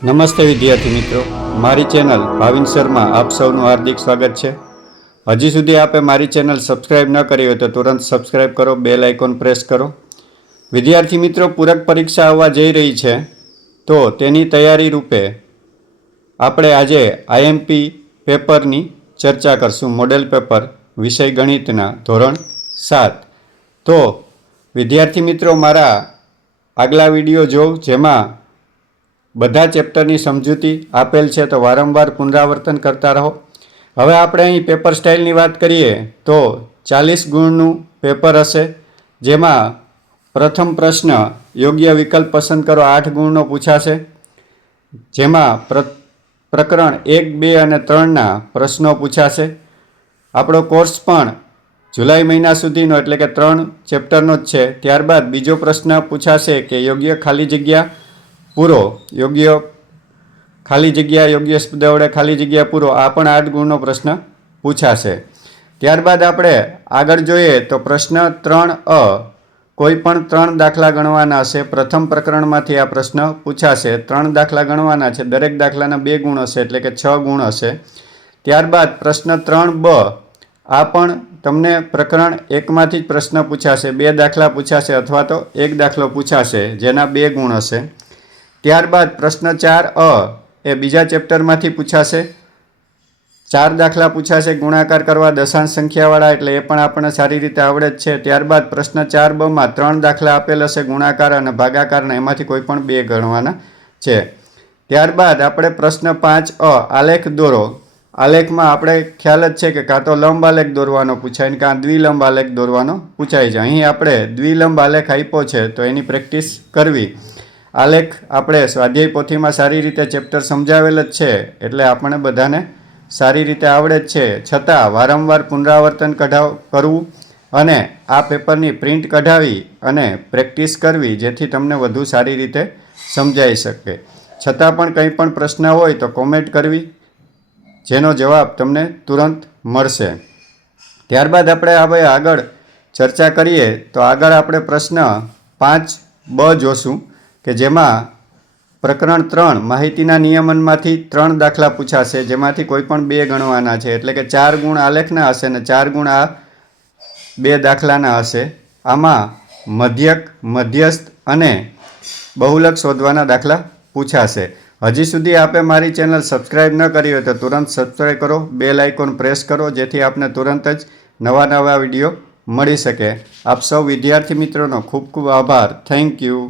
નમસ્તે વિદ્યાર્થી મિત્રો, મારી ચેનલ ભાવિન શર્મા આપ સૌનું હાર્દિક સ્વાગત છે। હજી સુધી આપે મારી ચેનલ સબસ્ક્રાઇબ ન કરી હોય તો તુરંત સબસ્ક્રાઇબ કરો, બેલ આઇકોન પ્રેસ કરો। વિદ્યાર્થી મિત્રો, પૂરક પરીક્ષા આવવા જઈ રહી છે તો તેની તૈયારી રૂપે આપણે આજે આઈએમપી પેપરની ચર્ચા કરશું। મોડેલ પેપર વિષય ગણિતના ધોરણ 7। તો વિદ્યાર્થી મિત્રો, મારા આગલા વિડીયો જોવ જેમાં બધા ચેપ્ટરની સમજૂતી આપેલ છે, તો વારંવાર પુનરાવર્તન કરતા રહો। હવે આપણે અહીં પેપર સ્ટાઇલની વાત કરીએ તો 40 ગુણનું પેપર હશે, જેમાં પ્રથમ પ્રશ્ન યોગ્ય વિકલ્પ પસંદ કરો 8 ગુણનો પૂછાશે, જેમાં પ્રકરણ 1, 2 અને 3ના પ્રશ્નો પૂછાશે। આપણો કોર્સ પણ જુલાઈ મહિના સુધીનો એટલે કે 3 ચેપ્ટરનો જ છે। ત્યારબાદ બીજો પ્રશ્ન પૂછાશે કે યોગ્ય ખાલી જગ્યા પૂરો, યોગ્ય ખાલી જગ્યા, યોગ્ય શબ્દ વડે ખાલી જગ્યા પૂરો, આ પણ 8 ગુણનો પ્રશ્ન પૂછાશે। ત્યારબાદ આપણે આગળ જોઈએ તો પ્રશ્ન 3અ, કોઈ પણ 3 દાખલા ગણવાના હશે। પ્રથમ પ્રકરણમાંથી આ પ્રશ્ન પૂછાશે। 3 દાખલા ગણવાના છે, દરેક દાખલાના 2 ગુણ હશે એટલે કે 6 ગુણ હશે। ત્યારબાદ પ્રશ્ન 3બ, આ પણ તમને પ્રકરણ 1માંથી જ પ્રશ્ન પૂછાશે। 2 દાખલા પૂછાશે અથવા તો 1 દાખલો પૂછાશે જેના 2 ગુણ હશે। ત્યારબાદ પ્રશ્ન 4અ એ બીજા ચેપ્ટરમાંથી પૂછાશે। 4 દાખલા પૂછાશે ગુણાકાર કરવા દશાંશ સંખ્યાવાળા, એટલે એ પણ આપણને સારી રીતે આવડે જ છે। ત્યારબાદ પ્રશ્ન 4બમાં 3 દાખલા આપેલ હશે ગુણાકાર અને ભાગાકારના, એમાંથી કોઈ પણ 2 ગણવાના છે। ત્યારબાદ આપણે પ્રશ્ન 5અ, આલેખ દોરો। આલેખમાં આપણે ખ્યાલ જ છે કે કાં તો લંબ આલેખ દોરવાનો પૂછાય ને કાં દ્વિલંબ આલેખ દોરવાનો પૂછાય છે। અહીં આપણે દ્વિલંબ આલેખ આપ્યો છે તો એની પ્રેક્ટિસ કરવી। આલેખ આપણે સ્વાધ્યાય પોથીમાં સારી રીતે ચેપ્ટર સમજાવેલ જ છે એટલે આપણને બધાને સારી રીતે આવડે જ છે, છતાં વારંવાર પુનરાવર્તન કરવું અને આ પેપરની પ્રિન્ટ કઢાવી અને પ્રેક્ટિસ કરવી, જેથી તમને વધુ સારી રીતે સમજાઈ શકે। છતાં પણ કંઈ પણ પ્રશ્ન હોય તો કોમેન્ટ કરવી, જેનો જવાબ તમને તુરંત મળશે। ત્યારબાદ આપણે હવે આગળ ચર્ચા કરીએ તો આગળ આપણે પ્રશ્ન 5બ જોશું કે જેમાં પ્રકરણ 3 માહિતીના નિયમનમાંથી 3 દાખલા પૂછાશે, જેમાંથી કોઈ પણ 2 ગણવાના છે, એટલે કે 4 ગુણ આલેખના હશે અને 4 ગુણ આ 2 દાખલાના હશે। આમાં મધ્યક, મધ્યસ્થ અને બહુલક શોધવાના દાખલા પૂછાશે। હજી સુધી આપે મારી ચેનલ સબસ્ક્રાઇબ ન કરી હોય તો તુરંત સબસ્ક્રાઇબ કરો, બેલ આઇકોન પ્રેસ કરો, જેથી આપને તુરંત જ નવા વિડીયો મળી શકે। આપ સૌ વિદ્યાર્થી મિત્રોનો ખૂબ ખૂબ આભાર। Thank you.